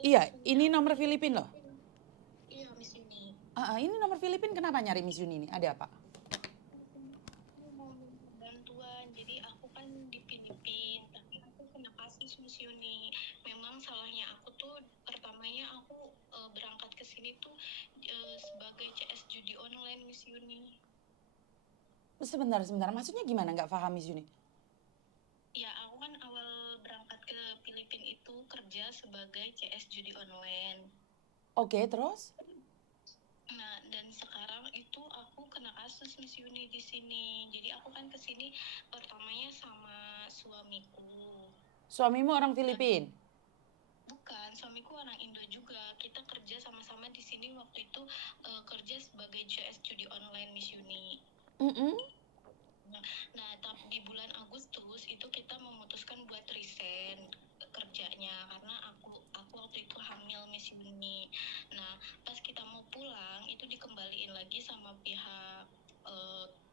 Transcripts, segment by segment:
Iya, Sebenarnya ini aku nomor mau Filipin loh. iya Miss Uni. Ini nomor Filipin kenapa nyari Miss Yuni ini? Ada apa? Aku mau minta bantuan. Jadi aku kan di Filipina, tapi aku kena kasus Miss Uni. Memang salahnya aku tuh pertamanya aku berangkat ke sini tuh sebagai CS judi online Miss Uni. Sebentar, sebentar. Maksudnya gimana? Nggak paham Miss Yuni. Ya, aku kan awal berangkat ke Filipina itu kerja sebagai CS judi online. Oke, terus? Nah, dan sekarang itu aku kena kasus Miss Yuni di sini. Jadi aku kan ke sini pertamanya sama suamiku. Suamimu orang Nah, Filipin? bukan, suamiku orang Indo juga. Kita kerja sama-sama di sini waktu itu kerja sebagai CS judi online Miss Yuni. Mm-mm. Nah, tapi di bulan Agustus itu kita memutuskan buat resign kerjanya karena aku waktu itu hamil Miss Yuni. Nah, pas kita mau pulang itu dikembaliin lagi sama pihak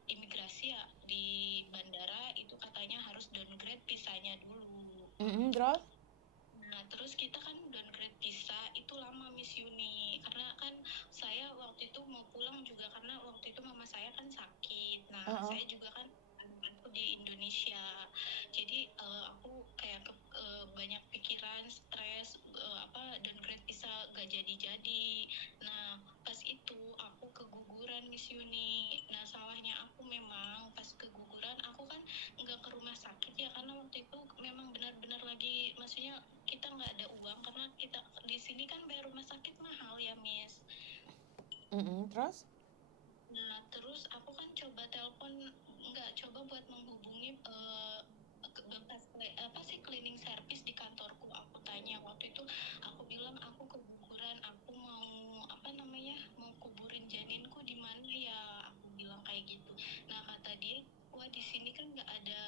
imigrasi ya di bandara, itu katanya harus downgrade visanya dulu. Mm-mm, terus? Nah, terus kita kan downgrade visa itu lama Miss Yuni. Karena kan saya waktu itu mau pulang juga karena waktu itu mama saya kan sakit. Nah, Uh-uh. saya juga kan aku di Indonesia. Jadi aku kayak banyak pikiran, stres, downgrade visa gak jadi-jadi. Nah, pas itu aku keguguran Miss Yuni. Nah, salahnya aku memang pas keguguran aku kan nggak ke rumah sakit ya, karena waktu itu memang benar-benar lagi, maksudnya kita nggak ada uang karena kita di sini kan bayar rumah sakit mahal ya Miss. Mm-mm, terus? Nah, terus aku kan coba telepon, nggak coba buat menghubungi bekas apa sih cleaning service di kantorku. Aku tanya waktu itu, aku bilang aku keguguran, aku mau apa namanya mau kuburin janinku di mana ya, aku bilang kayak gitu. Nah, kata dia, wah di sini kan nggak ada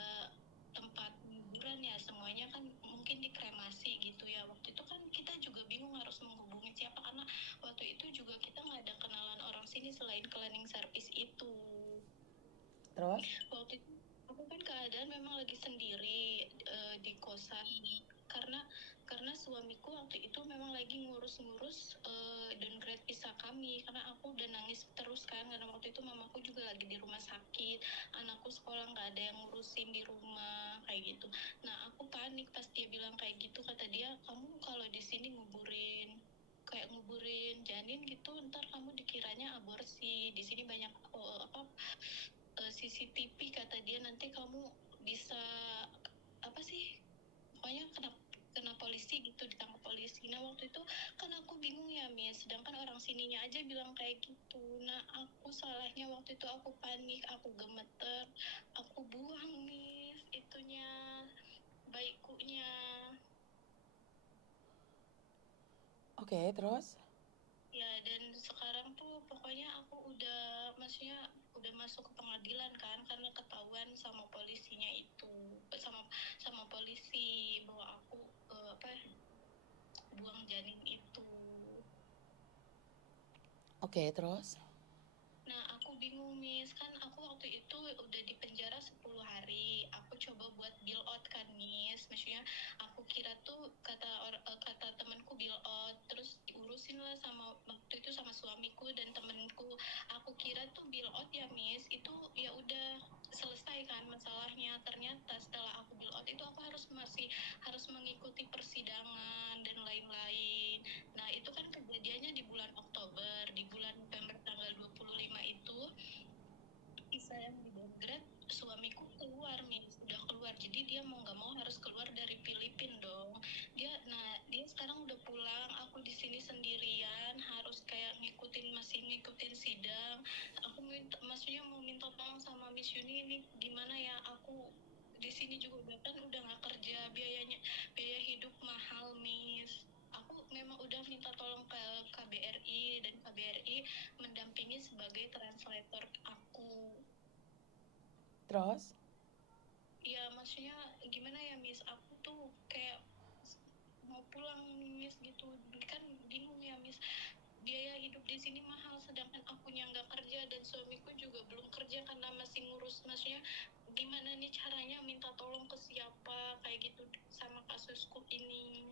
tempat kuburan ya, semuanya kan mungkin dikremasi gitu ya. Waktu itu kan kita juga bingung harus menghubungi siapa karena waktu itu juga kita nggak ada kenalan orang sini selain cleaning service itu. Terus? Waktu itu aku kan keadaan memang lagi sendiri di kosan karena karena suamiku waktu itu memang lagi ngurus-ngurus downgrade visa kami, karena aku udah nangis terus kan karena waktu itu mamaku juga lagi di rumah sakit, anakku sekolah nggak ada yang ngurusin di rumah kayak gitu. Nah, aku panik pas dia bilang kayak gitu. Kata dia, kamu kalau di sini nguburin janin gitu ntar kamu dikiranya aborsi, di sini banyak CCTV, kata dia nanti kamu bisa apa sih, pokoknya kena polisi gitu, ditangkap polisi. Nah, waktu itu kan aku bingung ya Miss, sedangkan orang sininya aja bilang kayak gitu. Nah, aku salahnya waktu itu aku panik, aku gemeter, aku buang Miss itunya, baikunya. Oke, terus? Ya, dan sekarang tuh pokoknya aku udah, maksudnya udah masuk ke pengadilan kan karena ketahuan sama polisinya itu, sama sama polisi bahwa aku buang janin itu. Oke, terus? Nah, aku bingung Miss, kan aku waktu itu udah di penjara 10 hari. Aku coba buat bill out kan Miss. Maksudnya aku kira tuh kata temanku bill out, terus diurusin lah sama waktu itu sama suamiku dan temenku. Aku kira tuh bill out ya Miss, itu ya udah selesai kan masalahnya. Ternyata setelah aku bill out itu aku harus mengikuti persidangan dan lain-lain. Nah, itu kan kejadiannya di bulan Oktober. Di bulan November tanggal 25 itu visa yang di downgrade suamiku keluar nih, sudah keluar. Jadi dia mau nggak mau harus keluar dari Filipina dong. Dia sekarang udah pulang. Aku di sini sendirian, harus kayak masih ngikutin sidang. Aku maksudnya mau minta tolong sama Miss Yuni, ini gimana ya, aku di sini juga udah nggak kerja, biaya hidup mahal Miss. Aku memang udah minta tolong ke KBRI dan KBRI mendampingi sebagai translator aku. Terus? Ya, maksudnya gimana ya Miss, aku tuh kayak mau pulang Miss gitu, kan bingung ya Miss, biaya hidup di sini mahal sedangkan akunya nggak kerja dan suamiku juga belum kerja karena masih ngurus. Maksudnya gimana nih caranya minta tolong ke siapa kayak gitu sama kasusku ini.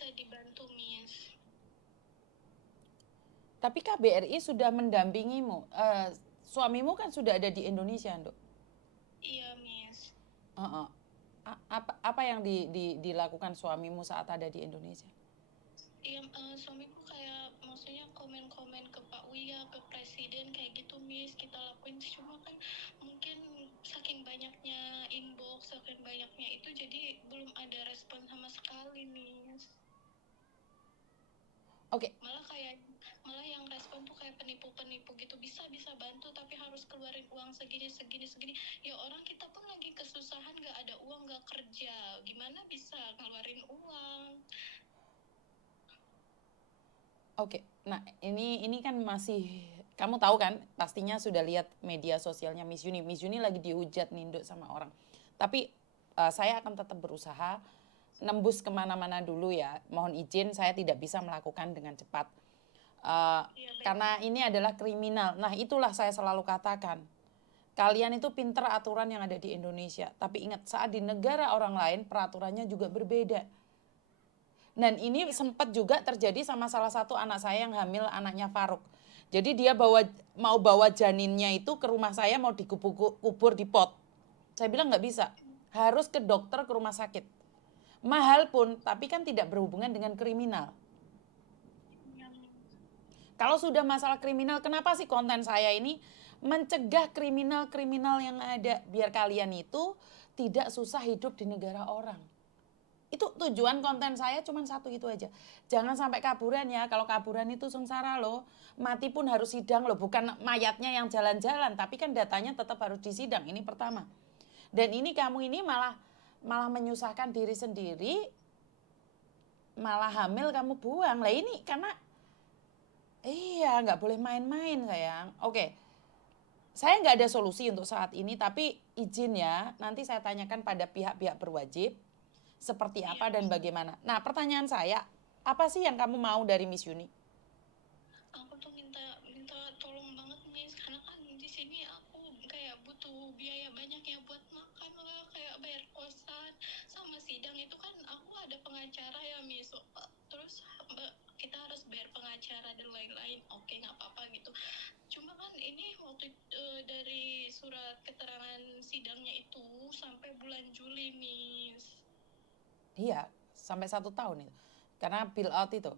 bisa dibantu, Miss. Tapi KBRI sudah mendampingimu. Suamimu kan sudah ada di Indonesia, Nduk. Iya, Miss. Heeh. Apa yang dilakukan suamimu saat ada di Indonesia? Iya, suamiku kayak maksudnya komen-komen ke Pak Wia, ke Presiden kayak gitu, Miss. Kita lakuin cuma kan mungkin saking banyaknya inbox, saking banyaknya itu jadi belum ada respon sama sekali, Miss. Oke. Malah yang respon tuh kayak penipu-penipu gitu, bisa bantu tapi harus keluarin uang segini. Ya orang kita pun lagi kesusahan, nggak ada uang, nggak kerja, gimana bisa ngeluarin uang? Oke, nah ini kan masih, kamu tahu kan pastinya sudah lihat media sosialnya Miss Yuni. Miss Yuni lagi dihujat ninduk sama orang. Tapi saya akan tetap berusaha nembus kemana-mana dulu ya. Mohon izin saya tidak bisa melakukan dengan cepat. Karena ini adalah kriminal. Nah itulah saya selalu katakan. Kalian itu pinter aturan yang ada di Indonesia. Tapi ingat saat di negara orang lain peraturannya juga berbeda. Dan ini sempat juga terjadi sama salah satu anak saya yang hamil, anaknya Faruk. Jadi dia mau bawa janinnya itu ke rumah saya, mau dikubur di pot. Saya bilang nggak bisa, harus ke dokter, ke rumah sakit. Mahal pun, tapi kan tidak berhubungan dengan kriminal. Kalau sudah masalah kriminal, kenapa sih konten saya ini mencegah kriminal-kriminal yang ada, biar kalian itu tidak susah hidup di negara orang. Itu tujuan konten saya cuma satu itu aja. Jangan sampai kaburan ya. Kalau kaburan itu sengsara loh. Mati pun harus sidang loh. Bukan mayatnya yang jalan-jalan. Tapi kan datanya tetap harus disidang. Ini pertama. Dan ini kamu ini malah menyusahkan diri sendiri. Malah hamil kamu buang. Lah ini karena iya nggak boleh main-main sayang. Oke. Saya nggak ada solusi untuk saat ini. Tapi izin ya. Nanti saya tanyakan pada pihak-pihak berwajib. Seperti apa dan bagaimana. Nah pertanyaan saya, apa sih yang kamu mau dari Miss Yuni? Aku tuh minta tolong banget, Miss, karena kan di sini aku kayak butuh biaya banyak ya buat makan lah, kayak bayar kosan sama sidang itu kan aku ada pengacara ya, Miss. Terus kita harus bayar pengacara dan lain-lain. Oke, nggak apa-apa gitu. Cuma kan ini waktu dari surat keterangan sidangnya itu sampai bulan Juli, Miss. Iya, sampai 1 tahun itu. Karena bill out itu.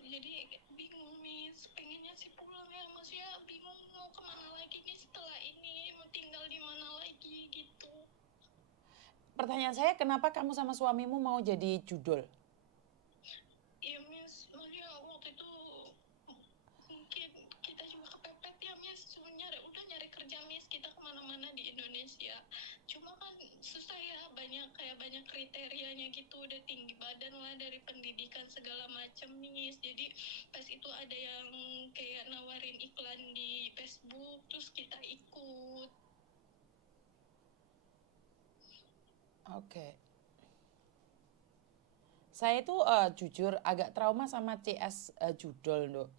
Jadi bingung, Miss. Pengennya sih pulang ya, maksudnya bingung mau kemana lagi nih setelah ini, mau tinggal di mana lagi gitu. Pertanyaan saya, kenapa kamu sama suamimu mau jadi judul? Iya, Miss, maksudnya waktu itu mungkin kita juga kepepet ya, Miss. Udah nyari kerja, Miss, kita kemana-mana di Indonesia. Cuma kan susah ya, banyak kriterianya gitu, udah tinggi badan lah, dari pendidikan segala macam, Miss. Jadi pas itu ada yang kayak nawarin iklan di Facebook, terus kita ikut. Oke. Saya itu jujur agak trauma sama CS judul, Nduk.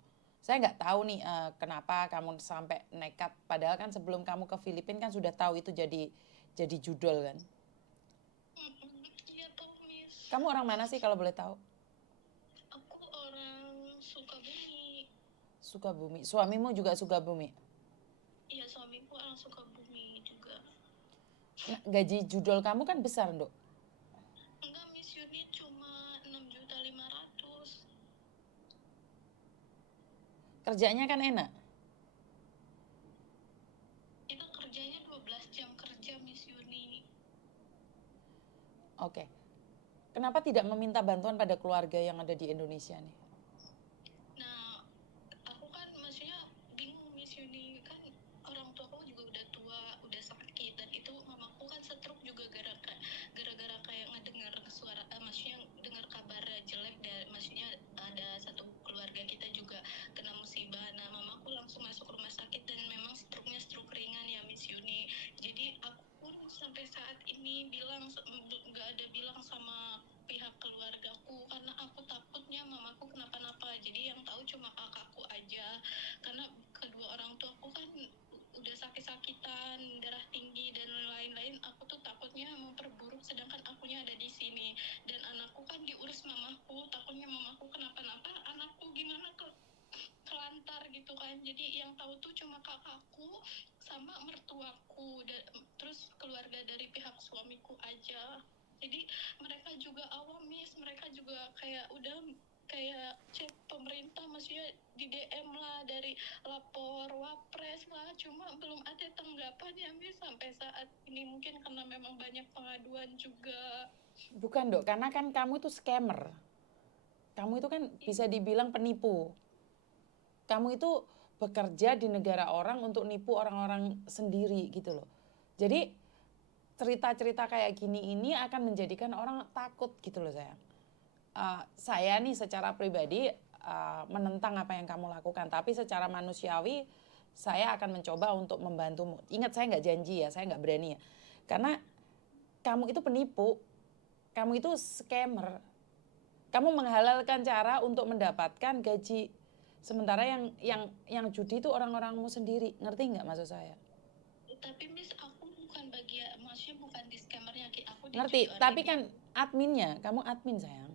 Saya nggak tahu nih kenapa kamu sampai nekat. Padahal kan sebelum kamu ke Filipina kan sudah tahu itu jadi judul kan. Iya tahu, Miss. Kamu orang mana sih kalau boleh tahu? Aku orang Sukabumi. Sukabumi. Suamimu juga Sukabumi? Iya, suamiku orang Sukabumi juga. Nah, gaji judul kamu kan besar, Nduk. Enggak, Miss Yuni, cuma 6.500.000. Kerjanya kan enak. Kita kerjanya 12 jam kerja, Miss Yuni. Oke. Kenapa tidak meminta bantuan pada keluarga yang ada di Indonesia nih? Nah, aku kan maksudnya bingung, Miss Yuni, kan orang tua aku juga udah tua, udah sakit, dan itu mamaku kan stroke juga gara-gara kayak ngedengar suara, maksudnya dengar kabar jelek, dan maksudnya ada satu keluarga kita juga kena musibah. Nah, mamaku langsung masuk rumah sakit dan memang stroke-nya stroke ringan ya, Miss Yuni. Jadi aku pun sampai saat ini nggak ada bilang sama pihak keluargaku karena aku takutnya mamaku kenapa-napa. Jadi yang tahu cuma kakakku aja, karena kedua orang tuaku kan udah sakit-sakitan, darah tinggi dan lain-lain. Aku tuh takutnya memperburuk sedangkan akunya ada di sini, dan kan. Jadi yang tahu tuh cuma kakakku sama mertuaku, terus keluarga dari pihak suamiku aja. Jadi mereka juga awam, Miss. Mereka juga kayak udah kayak chat pemerintah, maksudnya di DM lah, dari lapor wapres lah, cuma belum ada tanggapan ya, Miss, sampai saat ini. Mungkin karena memang banyak pengaduan juga. Bukan Dok, karena kan kamu itu scammer. Kamu itu kan bisa dibilang penipu. Kamu itu bekerja di negara orang untuk nipu orang-orang sendiri gitu loh. Jadi cerita-cerita kayak gini ini akan menjadikan orang takut gitu loh sayang. Saya nih secara pribadi menentang apa yang kamu lakukan, tapi secara manusiawi saya akan mencoba untuk membantumu. Ingat, saya nggak janji ya, saya nggak berani ya, karena kamu itu penipu, kamu itu scammer, kamu menghalalkan cara untuk mendapatkan gaji, sementara yang judi itu orang-orangmu sendiri. Ngerti nggak maksud saya? Tapi Miss, aku bukan bagian, maksudnya bukan di scammernya, aku di Ngerti, judi tapi online-nya. kan adminnya, kamu admin sayang.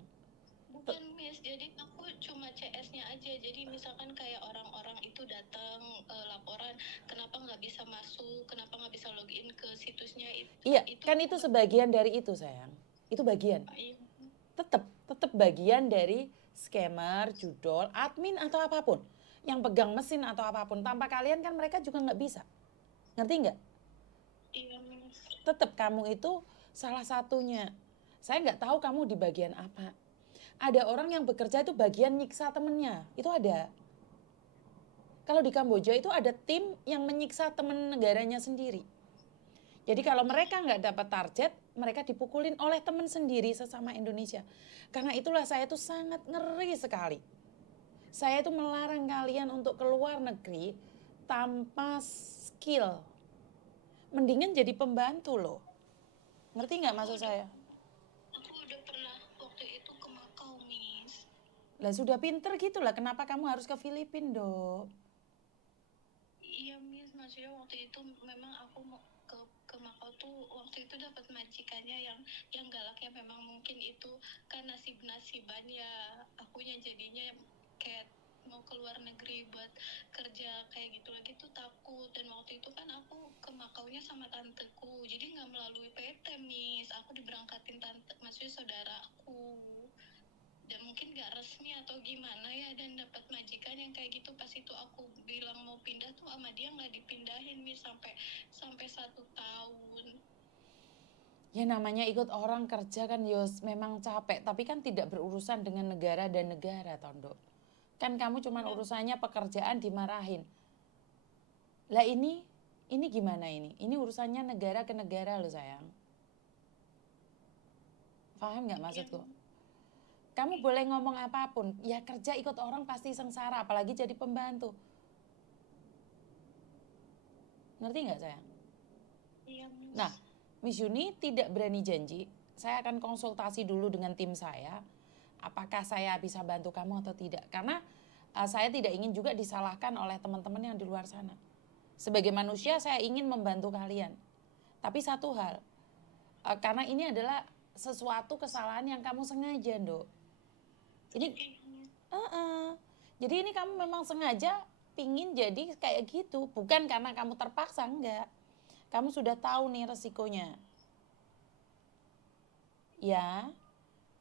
Bukan Miss, jadi aku cuma CS-nya aja. Jadi misalkan kayak orang-orang itu datang laporan, kenapa nggak bisa masuk, kenapa nggak bisa login ke situsnya Iya, itu kan itu sebagian dari itu sayang. Itu bagian. iya. Tetap bagian dari scammer, judol, admin atau apapun. Yang pegang mesin atau apapun. Tanpa kalian kan mereka juga nggak bisa. Ngerti nggak? Iya, Miss. Tetap kamu itu salah satunya. Saya nggak tahu kamu di bagian apa. Ada orang yang bekerja itu bagian nyiksa temennya. Itu ada. Kalau di Kamboja itu ada tim yang menyiksa temen negaranya sendiri. Jadi kalau mereka nggak dapat target, mereka dipukulin oleh teman sendiri sesama Indonesia. Karena itulah saya tuh sangat ngeri sekali. Saya tuh melarang kalian untuk keluar negeri tanpa skill. Mendingan jadi pembantu loh. Ngerti nggak maksud saya? Aku udah pernah waktu itu ke Makau, Miss. Lah sudah pinter gitu lah, kenapa kamu harus ke Filipina dok? Iya, Miss, maksudnya waktu itu memang aku mau ke Makau tuh, waktu itu dapat majikannya yang galaknya. Memang mungkin itu kan nasib-nasiban ya, akunya jadinya kayak mau keluar negeri buat kerja kayak gitu lagi tuh takut. Dan waktu itu kan aku ke Makaunya sama tanteku, jadi nggak melalui PT, Miss. Aku diberangkatin tante, maksudnya saudara aku. Dan mungkin gak resmi atau gimana ya, dan dapat majikan yang kayak gitu. Pas itu aku bilang mau pindah tuh sama dia nggak dipindahin, Miss, sampai 1 tahun. Ya namanya ikut orang kerja kan yos memang capek, tapi kan tidak berurusan dengan negara dan negara Tondo. Kan kamu cuma urusannya pekerjaan dimarahin. Lah ini gimana ini? Ini urusannya negara ke negara loh sayang. Paham nggak maksudku? Kamu boleh ngomong apapun, ya kerja ikut orang pasti sengsara, apalagi jadi pembantu. Ngerti nggak sayang? Iya, Miss. Nah, Miss Yuni tidak berani janji. Saya akan konsultasi dulu dengan tim saya, apakah saya bisa bantu kamu atau tidak. Karena saya tidak ingin juga disalahkan oleh teman-teman yang di luar sana. Sebagai manusia saya ingin membantu kalian. Tapi satu hal, karena ini adalah sesuatu kesalahan yang kamu sengaja, Dok. Ini, jadi ini kamu memang sengaja pingin jadi kayak gitu, bukan karena kamu terpaksa, enggak. Kamu sudah tahu nih resikonya. Ya,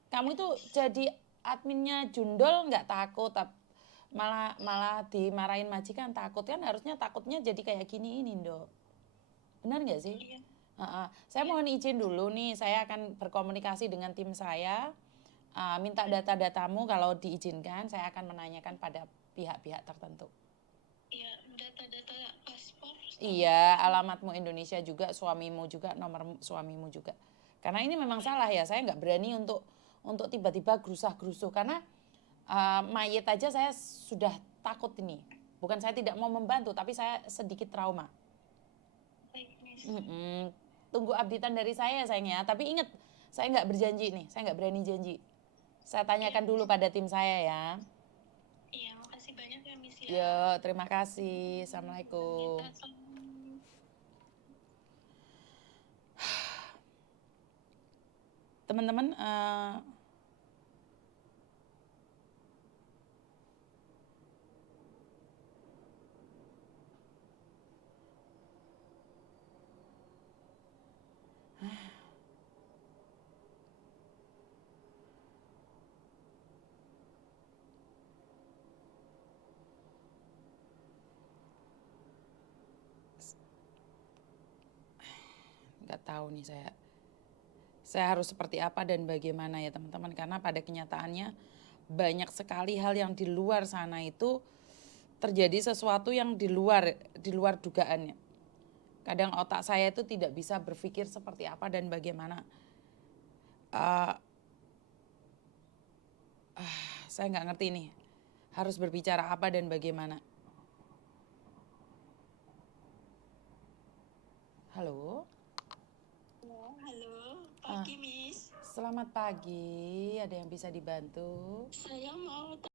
kamu itu jadi adminnya jundol nggak takut, malah dimarahin majikan takut kan, harusnya takutnya jadi kayak gini ini, Dok. Benar nggak sih? Iya. Saya mohon izin dulu nih, saya akan berkomunikasi dengan tim saya. Minta data-datamu, kalau diizinkan saya akan menanyakan pada pihak-pihak tertentu. Iya, data-data paspor. Iya, alamatmu Indonesia juga, suamimu juga, nomor suamimu juga. Karena ini memang salah ya, saya nggak berani untuk tiba-tiba gerusah-gerusuh, karena mayat aja saya sudah takut ini. Bukan saya tidak mau membantu, tapi saya sedikit trauma. Baik, Miss. Tunggu updatean dari saya sayangnya, tapi ingat saya nggak berjanji nih, saya nggak berani janji. Saya tanyakan dulu pada tim saya ya. Iya, makasih banyak ya, Miss ya. Yo, terima kasih. Assalamualaikum. Teman-teman, tahu nih saya harus seperti apa dan bagaimana ya teman-teman, karena pada kenyataannya banyak sekali hal yang di luar sana itu terjadi sesuatu yang di luar dugaannya. Kadang otak saya itu tidak bisa berpikir seperti apa dan bagaimana. Uh, saya nggak ngerti nih harus berbicara apa dan bagaimana. Halo. Halo, pagi Miss. Selamat pagi, ada yang bisa dibantu? Saya mau